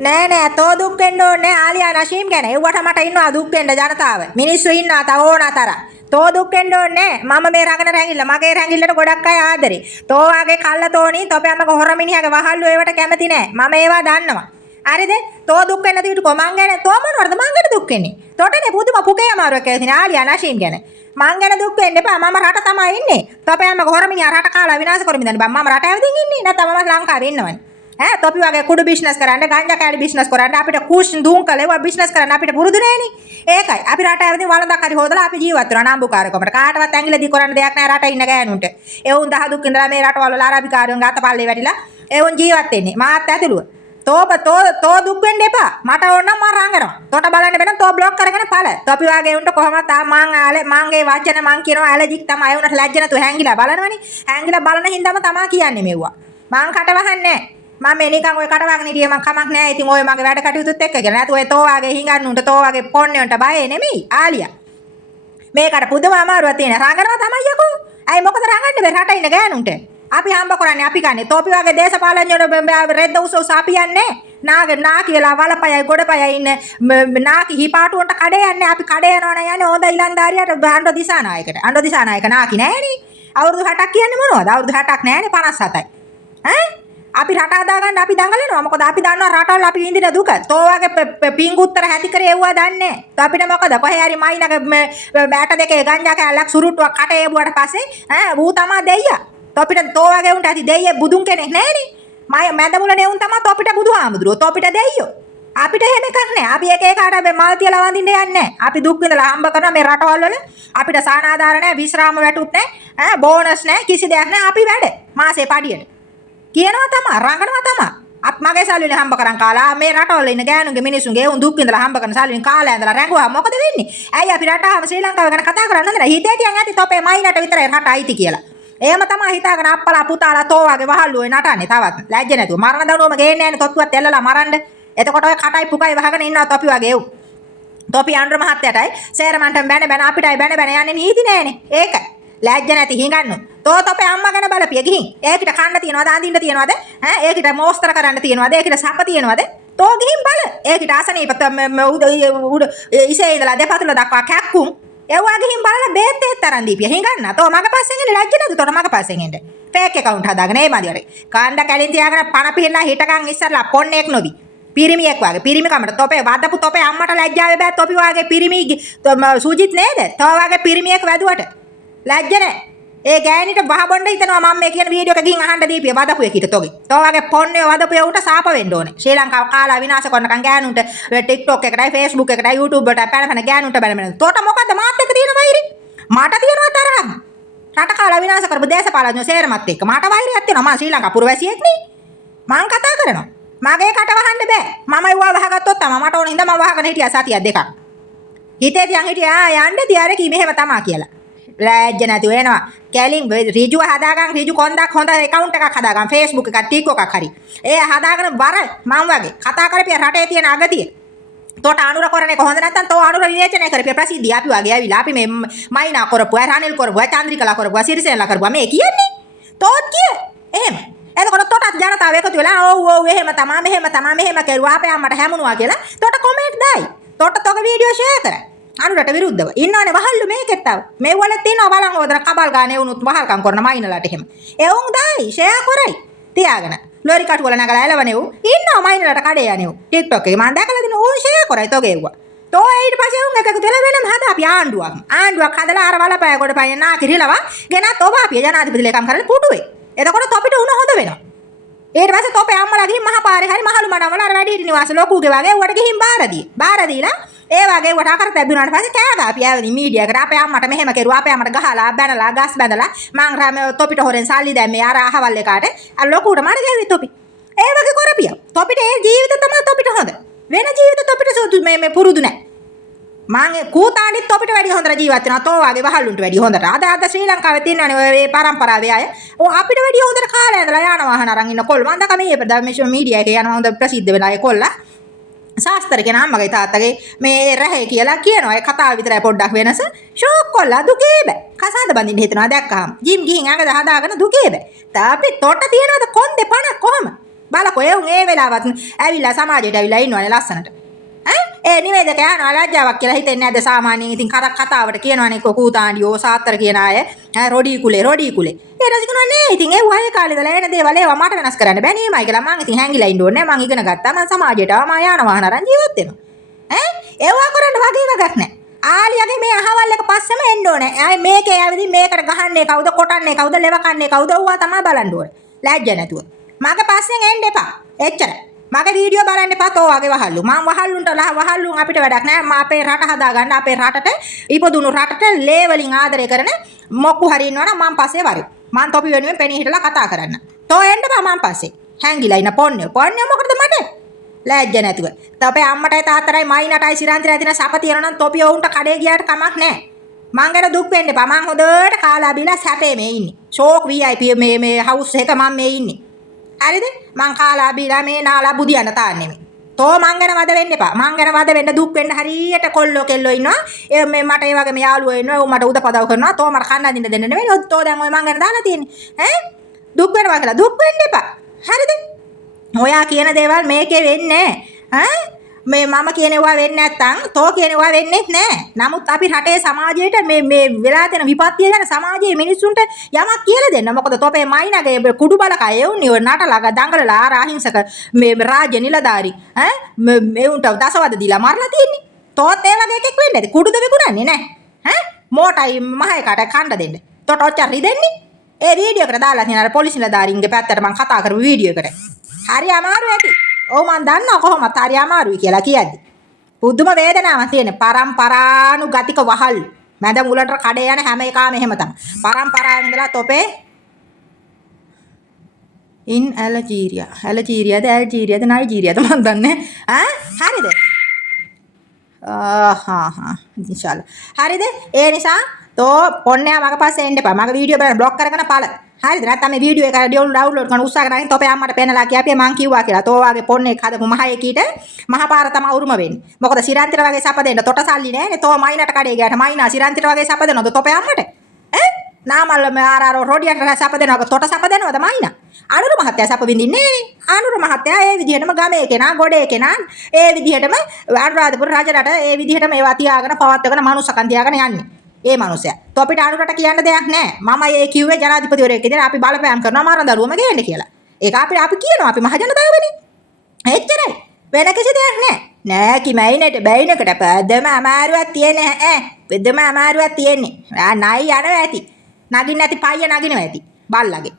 නෑ තෝ දුක් වෙන්න ඕනේ ආලියා නශීම් ගැන. ඒවට මට ඉන්නවා දුක් වෙන්න ජනතාව. මිනිස්සු ඉන්නවා තව ඕනතර. තෝ දුක් වෙන්න ඕනේ මම මේ රඟන රැඟිල්ල මගේ රැඟිල්ලට ගොඩක් අය ආදරේ. තෝ වගේ කල්ල තෝණි තොපේ අම්මක හොර මිනිහගේ වහල්ලු ඒවට කැමති නෑ. මම ඒවා දන්නවා. හරිද? තෝ දුක් වෙන්න තියුටුකෝ මං ගැන තෝ මොනවද මං ගැන දුක් වෙන්නේ? තොටනේ පුදුම පුකේ අමාරුවක් කියලා තියෙන ආලියා නශීම් ගැන. මං ගැන දුක් වෙන්න එපා. මම රට තමයි ඉන්නේ. තොපේ අම්මක හොර මිනිහා රට කාලා විනාශ කරමින් ඉඳන් බං මම රට ඇවිදින් ඉන්නේ. නැත්නම් මම ලංකාවේ ඉන්නවනේ. තොපි වගේ කුඩු බිස්නස් කරන්න ගංජා කෑලි බිස්නස් කරන්න අපිට කුෂ් දුම් කළේ වා බිස්නස් කරන්න අපිට පුරුදු නෑනේ. ඒකයි අපි රට ඇවිදින් වළඳක් හරි හොදලා අපි ජීවත් වෙනවා නාඹුකාරකමට. කාටවත් ඇඟිලි දී කරන්න දෙයක් නෑ රට ඉන්න ගෑනුන්ට. ඒ වුන් දහ දුක් ඉඳලා මේ රටවල වල අරාබිකාරුන් ගාතපල්ලේ වැටිලා ඒ වුන් ජීවත් වෙන්නේ. මාත් ඇතුළුව. තෝ දුක් වෙන්න එපා. මට ඕන නම් මම රංගනවා. තොට බලන්න වෙන තෝ බ්ලොක් කරගෙන ඵල. තොපි වගේ උන්ට කොහොමද මංගේ වචන මං කියනවා ඇලර්ජික් තමයි. ඒ උන්ට ලැජ්ජ නැතුව හැංගිලා බලනවනේ. හැංගිලා බලන හින්දාම තමා කියන්නේ මෙව්වා. මං කට වහන්නේ නෑ. මම නිකන් ඔය කටවගෙන හිටියේ මං කමක් නෑ. ඉතින් ඔය මගේ වැඩ කටයුතුත් එක්ක කියලා. නැතු ඔය තෝ වගේ හිඟන්නුන්ට තෝ වගේ පොන්නේන්ට බය නෙමෙයි ආලියා. මේකට පුදුම අමාරුවක් තියෙන. රංගනවා තමයි යකෝ. ඇයි මොකද රංගන්නේ බෑ රට ඉන්න ගෑනුන්ට. අපි හම්බ කරන්නේ අපි කන්නේ. තෝපි වගේ දේශපාලඥයෝ රෙද්ද උස අපි යන්නේ. නා කියලා වලපයයි ගොඩපයයි ඉන්න නාකි හිපාටුවන්ට කඩේ යන්නේ. අපි කඩේ යනවනේ යන්නේ හොඳ ඉලන්දාරියට අඬ දිසානායකට. අඬ දිසානායක නාකි නෑනේ. අවුරුදු 60ක් කියන්නේ මොනවද? අවුරුදු 60ක් නෑනේ 57යි. අපි රට හදාගන්න අපි දඟලනවා. මොකද අපි දන්නවා රටවල අපි විඳින දුක. තෝ වගේ පිංගුත්තර හැටි කරේ එව්වා දන්නේ. તો අපිට මොකද කොහේ හරි මයින්ගේ බෑට දෙකේ ගංජා කැලක් සුරුට්ටුවක් කටේ එවුවට පස්සේ ඌ තමා දෙයියා. તો අපිට තෝ වගේ උන්ට ඇති දෙයියේ බුදුන් කෙනෙක් නෑනේ. මම මැදමුලනේ උන් තමා તો අපිට බුදුහාමුදුරුවෝ. તો අපිට දෙයියෝ. අපිට එහෙම එකක් නෑ. අපි එක එකාට මේ මල් තියලා වඳින්න යන්නේ නෑ. අපි දුක් විඳලා හම්බ කරන මේ රටවල් වල අපිට සානාධාර නෑ, විශ්‍රාම වැටුත් නෑ, බෝනස් නෑ, කිසි දෙයක් නෑ. අපි වැඩ මාසේ පඩියට. කියනවා තමයි රංගනවා තමයි. අප මගේ සල්ලිනේ හම්බ කරන් කාලා මේ රටවල ඉන්න ගෑනුන්ගේ මිනිසුන්ගේ උන් දුක් විඳලා හම්බ කරන සල්ලිනේ කාලා ඇඳලා රැඟුවා මොකද වෙන්නේ? ඇයි අපි රටාව ශ්‍රී ලංකාව ගැන කතා කරන්නේ නැද්ද? හිතේ තියන් ඇති තොපේ මයිලට විතරයි රට අයිති කියලා. එහෙම තමයි හිතාගෙන අප්පලා පුතාලා තෝ වගේ වහල්ලු ඔය නටන්නේ තවත්. ලැජ්ජ නැතුව මරණ දනුවම ගේන්නේ නැන්නේ තොප්පුවත් එල්ලලා මරන්න. එතකොට ඔය කටයි පුකයි වහගෙන ඉන්නවා තොපි වගේ උ. තොපි අnder මහත්තයටයි සේරමන්ට බැන අපිටයි බැන යන්නේ නීති නෑනේ. ඒකයි. ලැජ්ජ නැති හිඟන්නු. තෝ තොපේ අම්මා ගැන බලපිය ගිහින්. ඒකිට කන්න තියනවද අඳින්න තියනවද? ඒකිට මෝස්තර කරන්න තියනවද? ඒකිට සප තියනවද? තෝ ගිහින් බල. ඒකිට ආසනීප ඉසේ ඉඳලා දෙපතුල දක්වා කැක්කුම්. ඒවා ගිහින් බලලා බේත් ඒත් තරන් දීපිය හිඟන්න. තෝ මග පස්සෙන් එන්නේ ලැජ්ජ නැද්ද? තොට මග පස්සෙන් එන්නේ. ෆේක් account හදාගෙන ඒ මාදියරේ. කාණ්ඩ කැලින් තියාගෙන පණ පිහලා හිටකන් ඉස්සරලා පොන්නේක් නොවි. පිරිමියෙක් වගේ පිරිමි කමට තොපේ වදපු තොපේ අම්මට ලැජ්ජාවේ බෑ තොපි වගේ පිරිමි සුජිත් නේද? තෝ වගේ පිරිමියෙක් වැදුවට ලැජ්ජ නැහැ. ඒ ගෑණිට වහබොන්න හිතනවා මම මේ කියන වීඩියෝ එක ගිහින් අහන්න දීපිය වදපු එකකට තොගේ. තෝ වගේ පොන්නේ වදපු උන්ට සාප වෙන්න ඕනේ. ශ්‍රී ලංකාව කාලා විනාශ කරනකන් ගෑනුන්ට TikTok එකටයි Facebook එකටයි YouTube එකට පැන ගෑනුන්ට බැලමන. තෝට මොකද්ද මාත් එක්ක තියෙන වෛරි? මට තියෙනවා තරහක්. රට කාලා විනාශ කරපු දේශපාලඥයෝ සේරමත් එක්ක මට වෛරයක් තියෙනවා. මම ශ්‍රී ලංකා පුරවැසියෙක් නේ. මං කතා කරනවා. මගේ කට වහන්න බෑ. මම ඒවා වහගත්තොත් තමයි මට ඕන හින්දා මම වහගෙන හිටියා සතියක් දෙකක්. හිතේ තියන් හිටියා යන්න තියාර කි මෙහෙම තමා කියලා. ලැජ්ජ නැතුව එනවා. කැලින් ඍජුව හදාගන්න ඍජු කොන්දක් හොඳ account එකක් හදාගන්න Facebook එකක් TikTok එකක් හරි. ඒ හදාගෙන වර මම වගේ කතා කරපිය රටේ තියෙන අගතිය. තෝට අනුර කරන්නේ කොහොමද නැත්තම් තෝ අනුර විවේචනය කරපිය ප්‍රසිද්ධිය අපි වගේ ඇවිල්ලා අපි මේ මයිනා කරපුවා රනිල් කරපුවා චන්ද්‍රිකලා කරපුවා සිරිසේනලා කරපුවා මේ කියන්නේ. තෝත් කිය. එහෙම. එතකොට තෝටත් ජනතාව එකතු වෙලා ඔව් එහෙම තමයි මෙහෙම කරුවා අපේ අම්මට හැමුණුවා කියලා තෝට කමෙන්ට් දායි. තෝට තෝගේ වීඩියෝ ෂෙයා කරා. අනුරට විරුද්ධව ඉන්නවනේ වහල්ලු මේකෙත් තව මේ වල තියෙනවා බලන් හොදන කබල් ගානේ වුණුත් වහල්කම් කරන මයින්ලට එහෙම ඒ උන් දායි ෂෙයා කරයි තියාගෙන ලෝරි කටු වල නගලා එලවනේ උ ඉන්නවා මයින්ලට කඩේ යන්නේ උ TikTok එකේ මම දැකලා දින උන් ෂෙයා කරයි තෝගේ එව්වා තෝ ඊට පස්සේ උන් එකක දෙල වෙනම හදා අපි ආණ්ඩුවක් හදලා අර වලපය කොට පයින් නාකිරිලවා ගෙනත් ඔබ අපි ජනාධිපති ලේකම් කරලා පුටුවේ එතකොට තොපිට උණ හොඳ වෙනවා ඊට පස්සේ තොපේ අම්මලා ගිහින් මහපාරේ හරි මහලු මඩම් වල අර වැඩිහිටි නිවාස ලොකුගේ වගේ උඩට ගිහින් බාර දීලා ඒ වගේ වට අකර තැබුණාට පස්සේ කෑවා අපි ආවදී මීඩියා එකට අපේ අම්මට මෙහෙම කෙරුවා අපේ අම්මට ගහලා බැනලා ගස් බැඳලා මං රාම තොපිට හොරෙන් සල්ලි දැම්මේ අර අහවල් එකාට අර ලොකුට මඩ ගැවි තොපි ඒ වගේ කරපියා තොපිට ඒ ජීවිත තමයි තොපිට හොඳ වෙන ජීවිත තොපිට සුදු මේ පුරුදු නැහැ මං කූතාණ්ඩිත් තොපිට වැඩි හොඳට ජීවත් වෙනවා තෝ වගේ වහල්ලුන්ට වැඩි හොඳට අද ශ්‍රී ලංකාවේ තියෙනනේ ඔය පරම්පරාවේ අය ඔය අපිට වැඩි හොඳට කාලය ඇඳලා යන වාහන අරන් ඉන්න කොල් මං දැක මේ ප්‍රදර්ශන මීඩියා එකේ යනවා හොඳ ප්‍රසිද්ධ වෙලා ඒ කොල්ලා ශාස්ත්‍ර කෙනා අම්මගේ තාත්තගේ මේ රැහේ කියලා කියනවා ඒ කතාව විතරයි පොඩ්ඩක් වෙනස ෂෝක් කොල්ලා දුකේ බෑ කසාද බඳින්න හිතනවා දැක්කහම ජිම් ගිහින් අඟද හදාගෙන දුකේ බෑ තාපි තොට තියනවද කොන්දේ පණ කොහම බලකෝ ඒ වෙලාවත් ඇවිල්ලා සමාජයට ඇවිල්ලා ඉන්නවනේ ලස්සනට. ඒ නිවේදක යනවා ලැජ්ජාවක් කියලා හිතෙන්නේ නැද්ද සාමාන්‍යයෙන් ඉතින් කතාවට කියනවනේ කූතාණ්ඩියෝ සාත්තර කියන අය රොඩි කුලේ ඊට පස්සේ කියනවා නේ ඉතින් ඒ වහේ කාලේ ඉඳලා එන දේවල් ඒවා මට වෙනස් කරන්න බෑ නේමයි කියලා මං ඉතින් හැංගිලා ඉන්න ඕනේ මං ඉගෙන ගත්තා මං සමාජයට ආවා මං යාන වාහන අරන් ජීවත් වෙනවා ඒවා කරන්න වගේ වගක් නැහැ ආලියගේ මේ අහවල් එක පස්සෙම එන්න ඕනේ ආයේ මේකේ ආවේදී මේකට ගහන්නේ කවුද කොටන්නේ කවුද ලෙව කන්නේ කවුද ඌවා තමයි බලන්න ඕනේ ලැජ්ජ නැතුව මගේ පස්සෙන් එන්න එපා එච්චර මගේ වීඩියෝ බලන්න එපා තෝ වගේ වහල්ලු මම වහල්ලුන්ට වහල්ලුන් අපිට වැඩක් නැහැ මම අපේ රට හදාගන්න අපේ රටට ඉපදුණු රටට ලේ වලින් ආදරය කරන මොක්කු හරි ඉන්නවනම් මම පස්සේ වරු මං තොපි වෙනුවෙන් පෙනී හිටලා කතා කරන්න තෝ එන්න බා මං පස්සේ හැංගිලා ඉන්න පොන්නේ මොකටද මට ලැජ්ජ නැතුව තොපේ අම්මටයි තාත්තටයි මයින්ටයි සිරන්තිලා දින සප තියනනම් තොපි වුන්ට කඩේ ගියාට කමක් නැහැ මං ගැන දුක් වෙන්න එපා මං හොඳට කාලා බීලා සැපේ මේ ඉන්නේ ෂෝක් VIP මේ හවුස් එක මම මේ ඉන්නේ හරිද මං කාලා බීලා මේ නාලා බුදියන්න තාන්නේ මේ තෝ මං ගැන වද වෙන්න එපා මං ගැන වද වෙන්න දුක් වෙන්න හරියට කොල්ලෝ කෙල්ලෝ ඉන්නවා ඒ මේ මට ඒ වගේ මේ යාළුවෝ ඉන්නවා ඌ මට උදපදව කරනවා තෝ මට කන්න අදින්න දෙන්න නෙවෙයි තෝ දැන් ඔය මං ගැන දාලා තියෙන්නේ දුක් වෙනවා කියලා දුක් වෙන්න එපා හරිද ඔයා කියන දේවල් මේකේ වෙන්නේ මේ මම කියනවා වෙන්නේ නැත්තම් තෝ කියනවා වෙන්නේ නැහැ. නමුත් අපි රටේ සමාජයට මේ වෙලා තියෙන විපත්තිය ගැන සමාජයේ මිනිස්සුන්ට යමක් කියලා දෙන්න. මොකද තොපේ මයින්ගේ කුඩු බලකය එවුන්නේ නටලා දඟලලා ආර අහිංසක මේ රාජ්‍ය නිලධාරි මේ උන්ට දසවද දීලා මරලා තියෙන්නේ. තෝත් ඒ වගේ එකෙක් වෙන්නේ නැති. කුඩුද විකුණන්නේ නැහැ. මෝටයි මහයකට කණ්ඩ දෙන්න. තොට ඔච්චර රිදෙන්නේ. ඒ වීඩියෝ එකට දාලා තියෙන අර පොලිස් නිලධාරීන්ගේ පැත්තට මම කතා කරපු වීඩියෝ එකට. හරි අමාරු ඇති. ඔව් මන් දන්නවා කොහොමද හරි අමාරුයි කියලා කියද්දි. පුදුම වේදනාවක් තියෙන පරම්පරානුගතික වහල්. මැද මුලට කඩේ යන හැම එකාම එහෙම තමයි. පරම්පරාවෙන් ඉඳලා තොපේ ඉන් ඇල්ජීරියාද නයිජීරියාද මන් දන්නේ. හරිද? ඉන්ෂාල්ලා. හරිද? ඒ නිසා තෝ පොන්නේ මග පස්සේ එන්න එපා. මගේ වීඩියෝ බලන්න බ්ලොක් කරගෙන පළ. හරිද නැත්නම් මේ වීඩියෝ එක ඩවුන්ලෝඩ් කරන උත්සාහ කරගෙන තොපේ අම්මට පෙන්නලා කියපිය මං කිව්වා කියලා. තෝ වාගේ පොන්නේ හදපු මහයකීට මහපාර තමයි උරුම වෙන්නේ. මොකද සිරන්තිර වගේ සප දෙන්න තොට සල්ලි නෑනේ. තෝ මයින්ට කඩේ ගියාට මයින්නා සිරන්තිර වගේ සප දෙනවද තොපේ අම්මට? නාමල් ආර රොඩියට සප දෙනවද තොට සප දෙනවද මයින්නා? අනුර මහත්තයා සප විඳින්නේ නෑනේ. අනුර මහත්තයා ඒ විදිහටම ගමේ කෙනා ගොඩේ කෙනා ඒ විදිහටම අනුරාධපුර රජරට ඒ විදිහටම ඒවා තියාගෙන පවත්වගෙන මනුස්සකම් තියාගෙන යන්නේ. ඒ මනුස්සයා. તો අපිට අනුරට කියන්න දෙයක් නැහැ. මම ඒ කිව්වේ ජනාධිපතිවරයෙක් විදිහට අපි බලපෑම් කරනවා මරණ දරුවම ගේන්න කියලා. ඒක අපි කියනවා අපි මහජනතාවනේ. එච්චරයි. වෙන කිසි දෙයක් නැහැ. නෑ කිමයිනට බැයිනකට පැදම අමාරුවක් තියෙන්නේ ඈ. වෙදම අමාරුවක් තියෙන්නේ. නයි යනවා ඇති. නගින්න ඇති පයිය නගිනවා ඇති. බල්ලගේ.